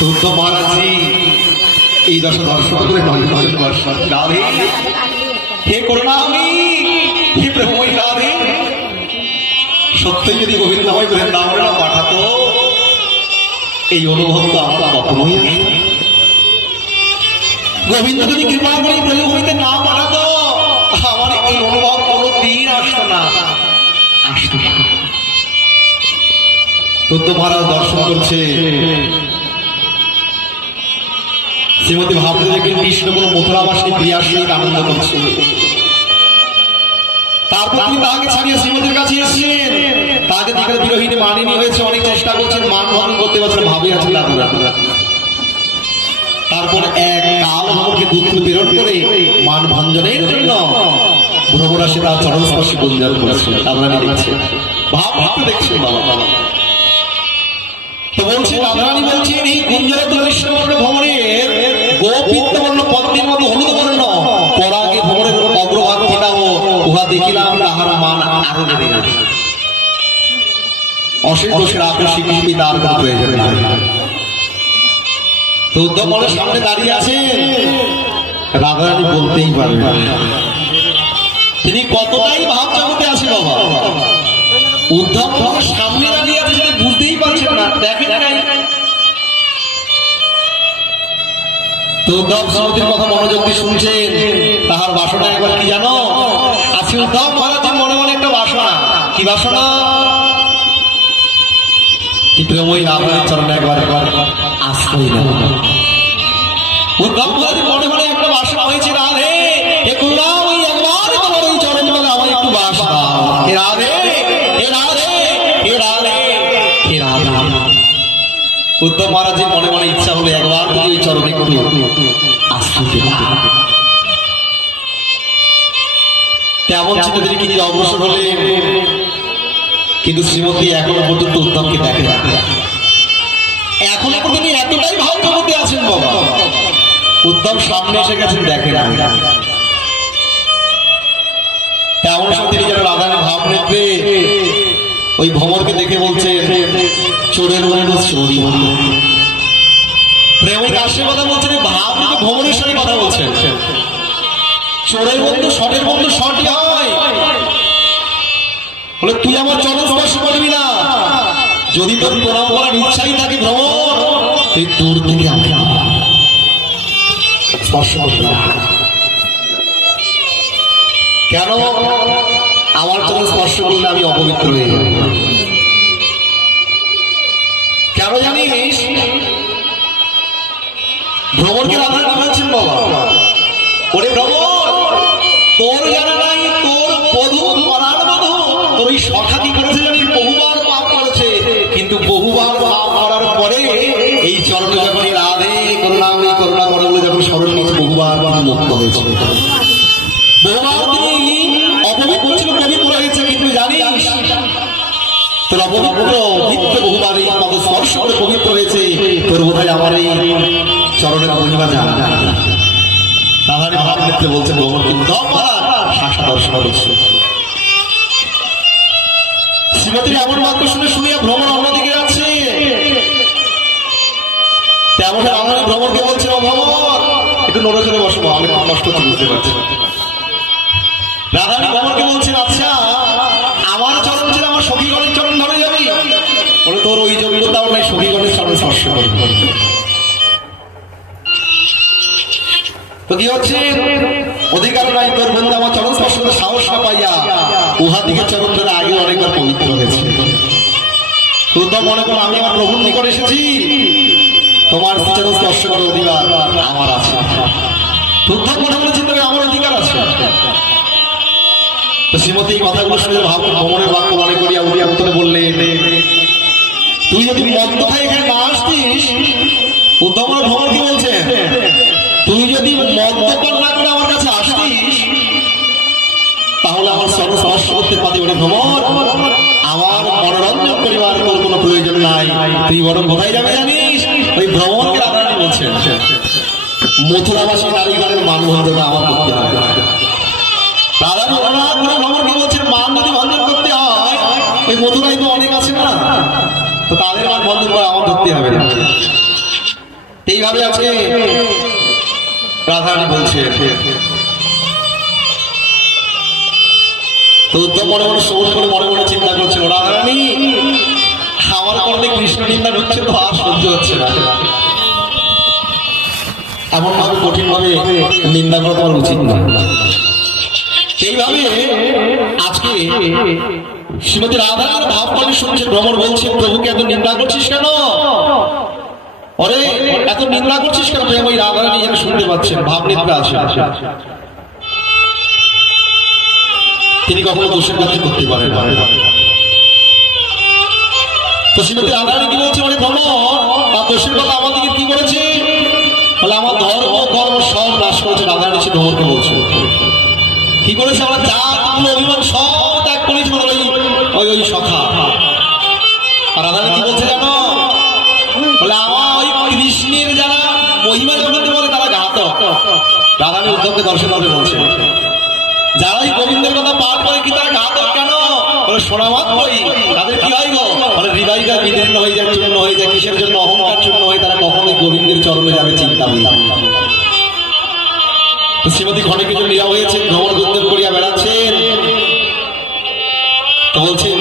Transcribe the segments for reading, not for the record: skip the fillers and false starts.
তো মহারাজজি এই দশা দর্শন করে রাধে হে করুণাময়ী হে প্রেমময়ী রাধে, সত্যি যদি গোবিন্দময় বৃন্দাবনে না পাঠাতো এই অনুভব তো আমার কখনোই গোবিন্দ যদি কৃপা করে প্রেমময়ীতে না পাঠাতো আমার এই অনুভব কোনোদিন আসতো না। তো মহারাজ দর্শন করছে শ্রীমতী ভাবদেবী কৃষ্ণ কোন মথুরাবাসী প্রিয়ার সহিত আনন্দ করছে। তারপর তিনি তাকে ছাড়িয়ে শ্রীমতীর কাছে এসেছেন, তাকে দেখে বিরোহিনী মানিনী হয়েছে, অনেক চেষ্টা করছেন, মান ভঙ্গ করতে পারছেন, ভাবে আছেন দাদুরা। তারপর এক কাল আমাকে দুঃখ প্রেরণ করে মান ভঞ্জনের জন্য ভ্রমরাশি তার চরণ স্পর্শে গুঞ্জন করেছে। আপনারা দেখছেন, ভাব ভাবতে দেখছেন বাবা বাবা। তো বলছি রাধারানী বলছেন এই কুঞ্জরে তো কৃষ্ণবর্ণ ভ্রমণের গোপিত্তবর্ণ পদ্মের মতো হলুদ বর্ণ পরাগে ভ্রমণের অগ্রভাগ ফোটাও উহা দেখিলাম তাহার মান আরো বেড়ে গেল। অশেষ দোষের আকর্ষিক তার কোনো প্রয়োজন নাই। তো উদ্ধবমলের সামনে দাঁড়িয়ে আছে রাধারানী বলতেই পারবেন তিনি কতটাই ভাব জগতে আছে বাবা। উদ্ধবমলের সামনে দাঁড়িয়ে আছে সেটা বুঝতেই পারছেন না, দেখেন নাই। তো উদ্ধব শ্রীমতীর কথা মনোযোগ দিয়ে শুনছেন, তাহার বাসনা একবার কি জানো আছে উদ্ধব মহারাজের মনে মনে একটা বাসনা। কি বাসনা? কি প্রেমই রাধারানীর চরণে একবার একবার আশ্রয় নেব। উদ্ধব মহারাজের মনে মনে একটা বাসনা হয়েছে, রাধে হে করুণাময়ী একবার তোমার ওই চরণ তলে আমার একটু বাস দাও। হে রাধে হে রাধে হে রাধে হে রাধা। উদ্ধব মহারাজের মনে মনে ইচ্ছা হলো একবার যদি ওই চরণে একটু আশ্রয় দিতে। তেমন চিন্তা তিনি কিন্তু অগ্রসর হলেন, কিন্তু শ্রীমতী এখনো পর্যন্ত উদ্ধবকে দেখে না। এখন তিনি এতটাই ভাব জগতে আছেন বাবা, উদ্ধব সামনে এসে গেছেন দেখে না। তেমন সময় তিনি যেন রাধারানী ভাব নেবে ওই ভ্রমরকে দেখে বলছে চোরের বন্ধু চোরি। প্রেমিক আসে কথা বলছেন, ভাব কিন্তু ভ্রমরের সঙ্গে কথা বলছেন। চোরের বন্ধু শটের বন্ধু শটই হয়। বলে তুই আমার চরণ স্পর্শ করবি না, যদি তোর প্রণাম করার ইচ্ছাই থাকে ভ্রমর তুই দূর থেকে আমাকে স্পর্শ করবি না। কেন? আমার চরণ স্পর্শ করলে আমি অপবিত্র হয়ে যাব। কেন জানিস? ভ্রমরকে রাধারানী বলছেন বাবা, ওরে ভ্রমর তোর জানা নাই তোর বধূ করার বধূ তোর ওই সখা কি করেছে জানিস? বহুবার পাপ করেছে, কিন্তু বহুবার পাপ করার পরে এই চরণে যখন রাধে করুণাময়ী করুণা করে বলে যখন স্মরণ করছে বহুবার মুক্ত হয়েছে। বহুবার তিনি অপবিত্র ছিল, পবিত্র হয়েছে, কিন্তু জানিস তোর অপবিত্র নিত্য বহুবার এই পদ স্পর্শ করে পবিত্র হয়েছে। তোর বোধহয় আমার এই চরণের মহিমা জানা না। রাধারানী ভাব নেত্রে বলছেন ভ্রমর কিন্তু শাখা দর্শন করছে। শ্রীমতীর এমন বাক্য শুনে শুনিয়া ভ্রমর অন্যদিকে যাচ্ছে। তেমন রাধারানী ভ্রমরকে বলছে ভ্রমর একটু নড়ে চড়ে বসবো, অনেক কষ্ট হচ্ছে বুঝতে পারছি। রাধারানী ভ্রমরকে বলছেন আচ্ছা আমার চরণ ছিল আমার সখীগণের চরণ ধরে যাবি? বলে তোর ওই যোগ্যতাও নাই সখীগণের চরণ স্পর্শ করবি। তো কি হচ্ছে? অধিকার নাই তোর বন্ধু আমার চরণ স্পর্শ করে সাহস না পাইয়া উহা দিকে চরণ ধরে আগে অনেকবার পবিত্র হয়েছে। তুই তো মনে করো আমি আমার প্রভুর নিকট এসেছি, তোমার চরণ স্পর্শ করার অধিকার আমার আছে। তুই তো মনে করেছি তবে আমার অধিকার আছে। তো শ্রীমতী এই কথাগুলো শুনে ভাব ভ্রমণের বাক্য মনে করিয়া উড়িয়া উত্তরে বললে তুই যদি মদ্য খাই এখানে না আসতিস। উদ্ধবর ভ্রমণ কি বলছে? তুই যদি মদ্যপান না করে আমার কাছে আসতিস তাহলে আমার চরণ স্পর্শ করতে পারি। বলে ভ্রমর আমার মনোরঞ্জন করিবার তোর কোনো প্রয়োজন নাই, তুই বরং কোথায় যাবে জানিস? ওই ভ্রমণকে রাধারানী বলছেন মথুরাবাসী নারীগণের মান ভঞ্জন আমার করতে হবে। রাধারানী অনুরাগ করে ভ্রমণকে বলছেন মান যদি ভঞ্জন করতে হয় ওই মথুরায় তো অনেক আছে না, তো তাদের মান ভঞ্জন করে আমার ধরতে হবে না। এইভাবে আজকে রাধারানী বলছে। তো উত্তম মনে মনে সবুজ করে মনে মনে চিন্তা করছিল, রাধারানী আমার কর্ণে কৃষ্ণ নিন্দা ঢুকছে তো আর সহ্য হচ্ছে না, এমন ভাবে কঠিন ভাবে নিন্দা করা তোমার উচিত না। সেইভাবে আজকে শ্রীমতী রাধারানীর ভাব করে শুনছে, ভ্রমর বলছে, প্রভুকে এত নিন্দা করছিস কেন? অরে এত নিন্দা করছিস কেন? ওই রাধারানী যেন শুনতে পাচ্ছেন, ভাব নিন্দা আছে, তিনি কখনো দোষের কাজ করতে পারেন না। তো শ্রীমতী রাধারানী কি বলছে, মানে ভ্রমর তার দোষের কথা আমাদেরকে কি করেছে বলে, আমার ধর্ম কর্ম সব নাশ করেছে। রাধারানী সে ভ্রমরকে বলছে কি করেছে, আমরা যা অভিমান সব ত্যাগ করেছি ওই সখা। আর রাধারানী কি বলছে জানো, বলে আমার ওই কৃষ্ণের যারা মহিমা জগতে বলে তারা ঘাতক। রাধারানী উদ্ধবকে দর্শন করে বলছে, যারা এই গোবিন্দের কথা পাঠ করে কি তারা ঘাতক কেন? বলে শোনা মাত্রই তাদের কি হয় গো, বলে হৃদয়টা বিদীর্ণ হয়ে যায়, চূর্ণ হয়ে যায়। কিসের জন্য? অহংকার চূর্ণ হয়ে তারা কখনোই গোবিন্দের চরণে যাবে চিন্তা নেই। শ্রীমতী ক্ষণিকের জন্য নীরব হয়েছে, ভ্রমণ গুঞ্জন করিয়া বেড়াচ্ছেন। তো বলছেন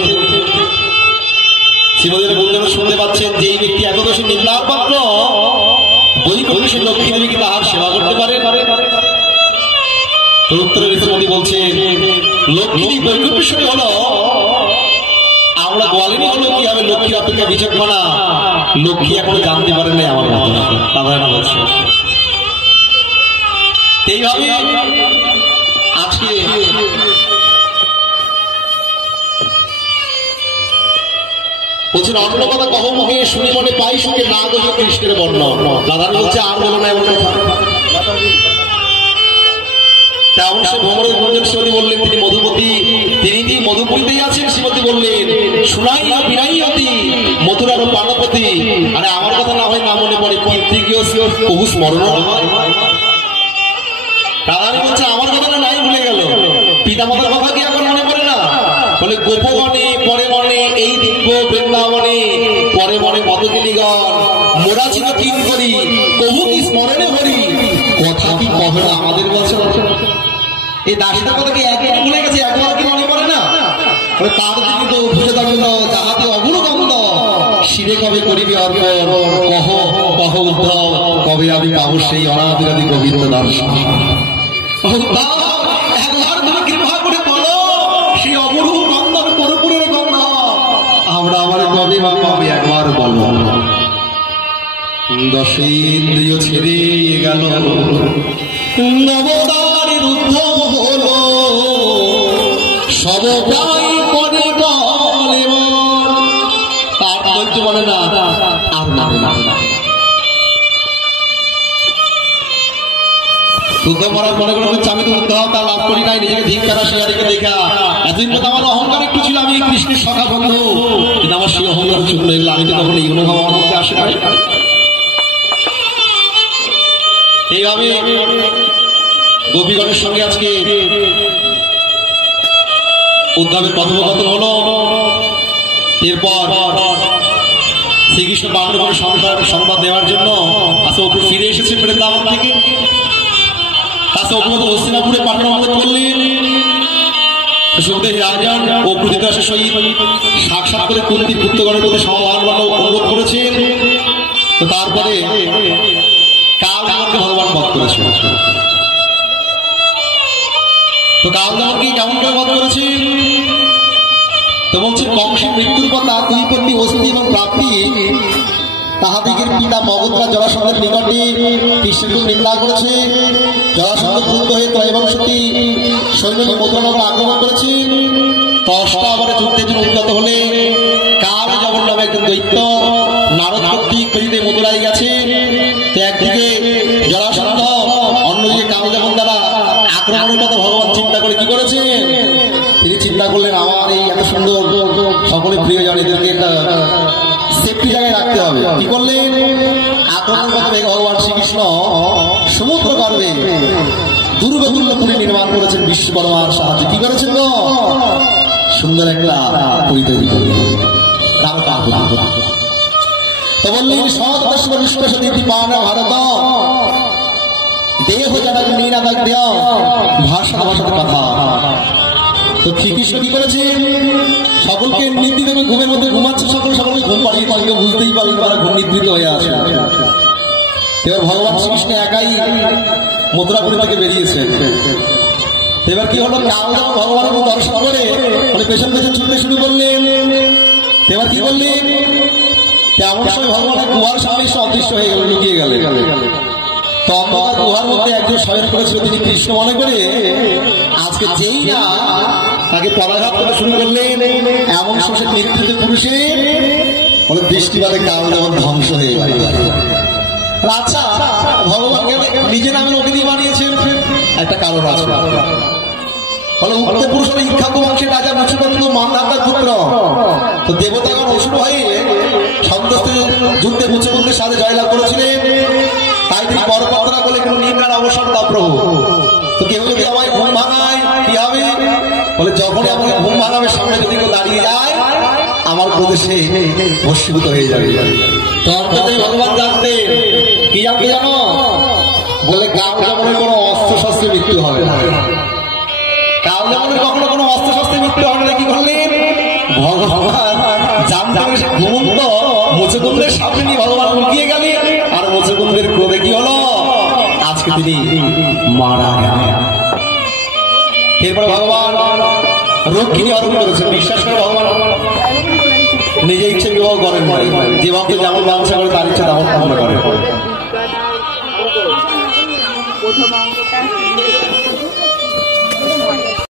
শ্রীমতীর গুঞ্জন শুনতে পাচ্ছেন যে এই ব্যক্তি এত বেশি নিন্দার পাত্র, বৈকুণ্ঠে লক্ষ্মী দেবী কি তাহার সেবা করতে পারে? উত্তরের শ্রীমতী বলছেন, লক্ষ্মী বৈকুণ্ঠেশ্বরী হলো, আমরা গোয়ালিনী হলো কি হবে লক্ষ্মীর অপেক্ষা বিচক্ষণা। লক্ষ্মী এখনো জানতে পারেন নাই আমার মতো। রাধারানী বলছে এইভাবে আজকে বলছেন, অন্য কথা কহ মুখে শুনে মনে পাই সুখে না গো কৃষ্ণের বর্ণ। রাধারানী বলছে আর বলো না এমন কথা। তেমন সে ভ্রমরের গুঞ্জন শ্রীমতী বললেন, তিনি মধুপতি, তিনি মধুপুরীতেই আছেন। শ্রীমতী বললেন, শুনাই না বিনাই অতি মথুরার প্রাণপতি। আরে আমার কথা না হয় না মনে পড়ে, কীর্তিকীয় প্রভু স্মরণ হয়। রাধারানী বলছে, আমার কথাটা নাই ভুলে গেল, পিতামাতার কথা কি এখন মনে পড়ে না? বলে গোপগণে পরে মনে এই দিব্য বৃন্দাবনে পরে মনে মতকেলিগণ মোরা ছিল কিন করি প্রভু কি স্মরণে হরি কথা কি কহে না আমাদের বলছে। এই দাসীদের কথা কি একদিন ভুলে গেছে, একবার কি মনে পড়ে না? তার কিন্তু ভূষদণ্ড যাহাতে অগুরগন্ধ শিরে কবে করিবি অর্পণ কহ কহ উদ্ধব কবে আমি পাবো সেই অনাদিরাদি গোবিন্দ দর্শন। একবার তুমি কৃপা করে বলো সেই অগুরু গন্ধর পরপুরের গন্ধ আমরা আমার কবে বা পাবে একবার বলো। দশেন্দ্রিয় ছেড়ে গেল নবদারের উদ্ধব হলো সব প্রায় পরে বলে তার ধৈর্য বলে না আর না উদ্ধব মহারাজ মনে করে হচ্ছে আমি তো উদ্ধব তা লাভ করি নাই, নিজেকে ধিক্কারা শিয়ারিকে দেখা। এতদিন তো আমার অহংকার একটু ছিল, আমি কৃষ্ণের সখা বন্ধু, কিন্তু আমার সেই অহংকার চূর্ণ এগুলো আমি তো তখন এই অনুভব আমার মধ্যে আসে নাই। এইভাবে গোপীগণের সঙ্গে আজকে উদ্ধবের কথোপকথন হলো। এরপর শ্রীকৃষ্ণ বামনগণের সংবাদ দেওয়ার জন্য আজকে অপু ফিরে এসেছে বৃন্দাবন থেকে। তাতে অপুমত হস্তিনাপুরে পাটনামত করলেন। সুখদেব রাজন অপু ধৃতরাষ্ট্রের সহিত সাক্ষাৎ করে কুন্তি পুত্রগণের মধ্যে সমাধান অনুরোধ করেছেন। তো তারপরে কালদেবনকে ভগবান বধ করেছেন। তো কালদেবনকে কেমন করে বধ করেছেন? তো বলছে কংসের মৃত্যুর কথা কুইপত্তি অস্থি এবং প্রাপ্তি তাহাদিগের পিতা মগধরা জরাসন্ধের নিকটে কৃষ্ণকে নিন্দা করেছে। জরাসন্ধ ক্রুদ্ধ হয়ে ত্রয়বংশী সৈন্য মথুরানগর আক্রমণ করেছে। অষ্টাবরে যুদ্ধের জন্য উন্নত হলে কাল জবর নামে একজন দৈত্য নারদ কর্তৃক প্রেরিতে মথুরায় গেছে। তো একদিকে জরাসন্ধ, অন্যদিকে কালদেবন দ্বারা আক্রমণের কথা ভগবান চিন্তা করে কি করেছে? তিনি চিন্তা করলেন আমার এই এত সুন্দর সকলে প্রিয়জন এদেরকে একটা সেফটি জায়গায় রাখতে হবে। কি করলেন? আক্রমণ কথা ভেবে ভগবান শ্রীকৃষ্ণ সমুদ্র গর্ভে দুর্গতুল্যপুরী নির্মাণ করেছেন বিশ্বকর্মার সাহায্যে। কি করেছেন গো? সুন্দর একটা পুরী তৈরি করলেন। তো বললেন সৎ বিশ্বাস দিতি পান ভারত দেহ যারা লীনা দাগ্য ভাষা ভাষার কথা। তো শ্রীকৃষ্ণ কি করেছে, সকলকে নিদ্রিত এবং ঘুমের মধ্যে ঘুমাচ্ছে, সকলকে ঘুম পাড়িয়ে পারলে বুঝতেই পারবে তারা ঘুম নিদ্রিত হয়ে আছে। এবার ভগবান শ্রীকৃষ্ণ একাই মথুরাপুরী থেকে বেরিয়েছে। এবার কি হলো, কাল যখন ভগবানের দর্শন করে উনি পেছন পেছন ছুটতে শুরু করলেন। এবার কি করলেন, তেমন সময় ভগবানের গুহার সামনে এসে অদৃশ্য হয়ে গেল, লুকিয়ে গেল। তো অন্ধকার গুহার মধ্যে একজন শয়ন করেছিল, তিনি কৃষ্ণ মনে করে আজকে যেই না তাকে পরাঘাত করা শুরু করলেন, এমন সময় নেতৃত্ব পুরুষে বলে দৃষ্টিবাদে কাল যেমন ধ্বংস হয়ে গেল। আচ্ছা, ভগবানকে নিজের নামে ওকে দিয়ে বানিয়েছেন, একটা কারণ আছে। বলে উক্ত পুরুষ হলো ইক্ষাকু বংশের রাজা মুচুকুন্দ মান্ধাতার পুত্র। তো দেবতাগণ অসুর হয়ে সমস্ত যুদ্ধে মুচুকুন্দের সাথে জয়লাভ করেছিলেন। তাই তিনি বড় প্রার্থনা করলে কোনো নিন্দার অবসর দাও প্রভু। তো কেউ যদি আমায় ঘুম ভাঙায় কি হবে, বলে যখনই আমাকে ঘুম ভাঙাবে সামনে যদি কেউ দাঁড়িয়ে যায় আমার প্রদেশে ভস্মীভূত হয়ে যাবে। তো অর্থাৎ ভগবান জানতে কি জানতে জানো, বলে কাল যেমন কোনো অস্ত্র শস্ত্রে মৃত্যু হবে না। কাল যেমন কখনো কোনো অস্ত্র শস্ত্রে মৃত্যু হবে না। কি করলেন, ভগবান জানতে সে ঘুমন্ত মুচুকুন্দের সামনে নিয়ে ভগবান লুকিয়ে গেলেন। আর মুচুকুন্দের ক্রোধে কি হলো, আজকে তিনি মারা গেলেন। এরপরে ভগবান রক্ষিণী অর্পণ করেছেন। বিশ্বাস করে ভগবান নিজে ইচ্ছে বিবাহ করেন, যে ভক্ত যেমন বাঞ্ছা করে তার ইচ্ছা তেমন পূর্ণ করে।